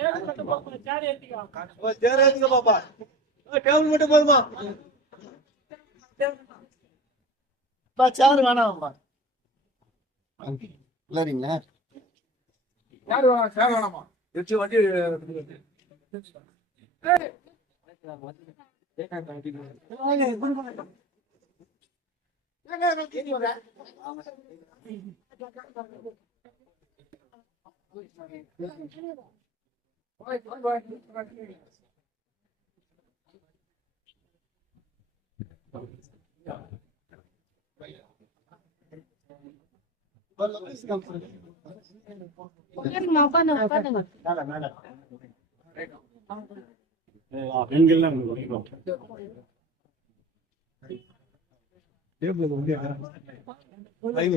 செய்யறான் ஆமா பாப்பா டேபிள் மட்டும் போதுமா சேர் வேணாம்ப்பா இல்லைங்களா சேர் வேணாம் சேர் வேணாமா வச்சு வண்டி mau kan nggak kan nggak? Nada nada. Oh, tinggal lang mo ikaw. Dia belum dia. Ayo.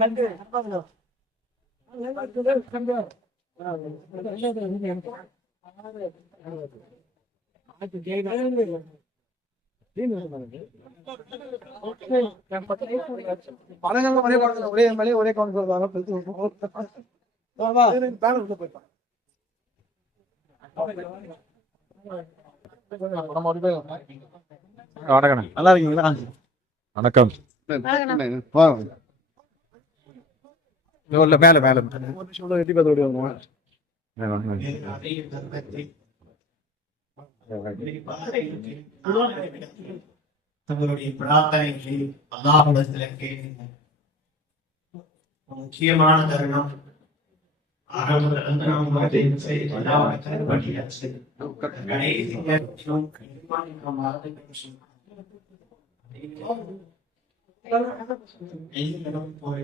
ಬಂದು பழங்கள் ஒரே மலை ஒரே கவுண்ட் சொல்றாங்க பேனர் உள்ள போயிட்டான் ஒரு வணக்கம். நல்லா இருக்கீங்களா? வணக்கம். இல்ல மேல மேல. எட்டி பார்த்து ஓடி வருவோம் தங்களுடைய பிரார்த்தனைகளை அல்லாஹிடத்தில் கேளுங்க முக்கியமான தருணம் ஆரம்பத்துல இருந்து நாம் மனதில் செய்து அல்லாஹ்வை கருவடியாச்சு. கடைசி நேரத்திலும் கண்டிப்பாக நாம் மறந்துட்டோம் சொன்னா. எல்லாரும் போய்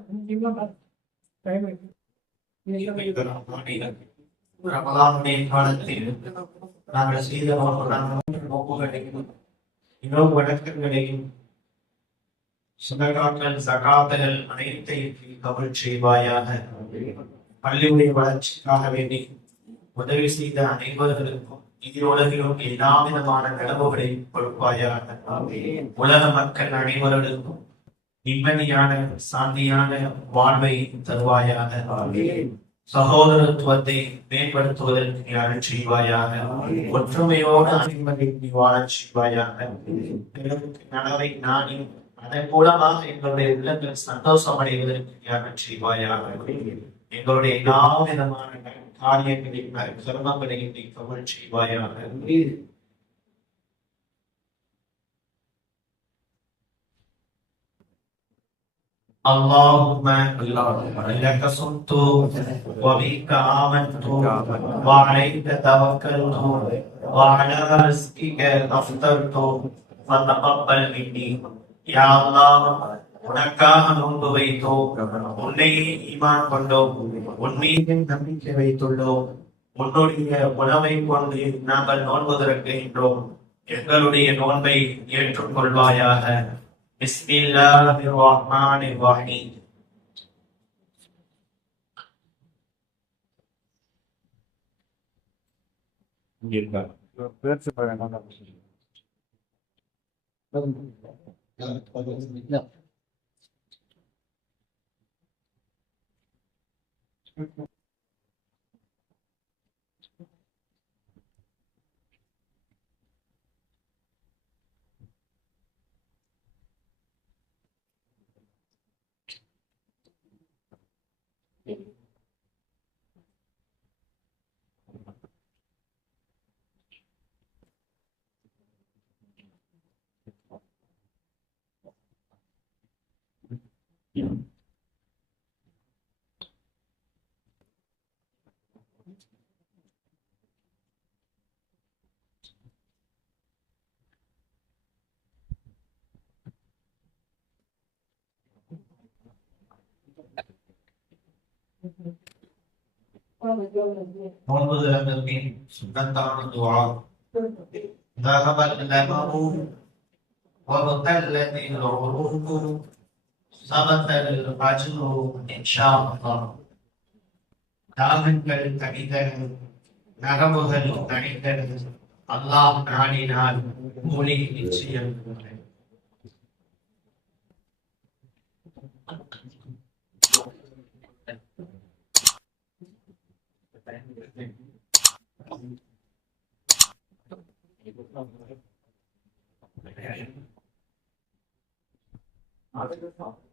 மூணு நிமிடங்கள் தனிப்பட்ட முறையில துவா கேளு ரமலானுடைய காலத்தில் நாங்கள் செய்த நோக்குகளையும் இன்னொரு வழக்கங்களையும் சுதகாக்கள் சகாத்தல் அனைத்தையும் கவல் செய்வாயாக. பள்ளியுடைய வளர்ச்சிக்காக வேண்டி உதவி செய்த அனைவர்களுக்கும் இதிலுலகிலும் எல்லா விதமான நிலவுகளையும் கொடுப்பாயாக. உலக மக்கள் அனைவர்களுக்கும் நிம்மதியான சாந்தியான வாழ்வை தருவாயாக. சகோதரத்துவத்தை மேம்படுத்துவதற்கு நீ அருள் செய்வாயாக. ஒற்றுமையோடு அனைவரையும் நீ வாழச் செய்வாயாக. நடவை நானும் அதன் மூலமாக எங்களுடைய உள்ளங்கள் சந்தோஷம் அடைவதற்கு நீ அருள் செய்வாயாக எங்களுடைய எல்லா விதமான காரியங்களையும் கர்மங்களையும் நீ கவல் செய்வாயாக اللهم لك صمت وبك آمنت وعليك توكلت وعلى رزقك أفطرت فتقبل مني يا الله உனக்காக நோன்பு வைத்தோம் உன்னையே ஈமான் கொண்டோம். உன் மீது நம்பிக்கை வைத்துள்ளோம். உன்னுடைய உணவை கொண்டு நாங்கள் நோன்பு திறக்கின்றோம். எங்களுடைய நோன்பை ஏற்றுக்கொள்வாயாக. பிஸ்மில்லாஹிர் ரஹ்மானிர் ரஹீம் பேர் சொல்ல வேண்டாம் No. நோன்பு திறந்தபின் சுத்தத்தான துவா ذهب الأمر وابتلت العروق சபத்தில் தாகங்கள் தனிதல் நரம்புகள் தனிதல் அல்லாம் நாடினால் மொழி நிச்சயம் Thank you.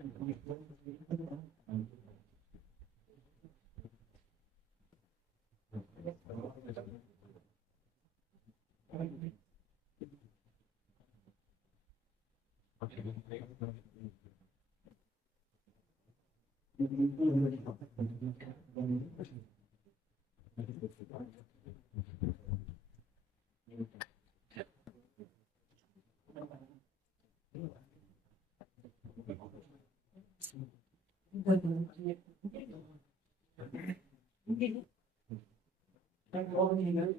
Thank you. நீங்கள்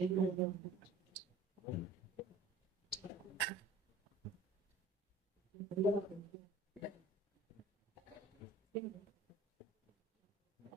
Thank you.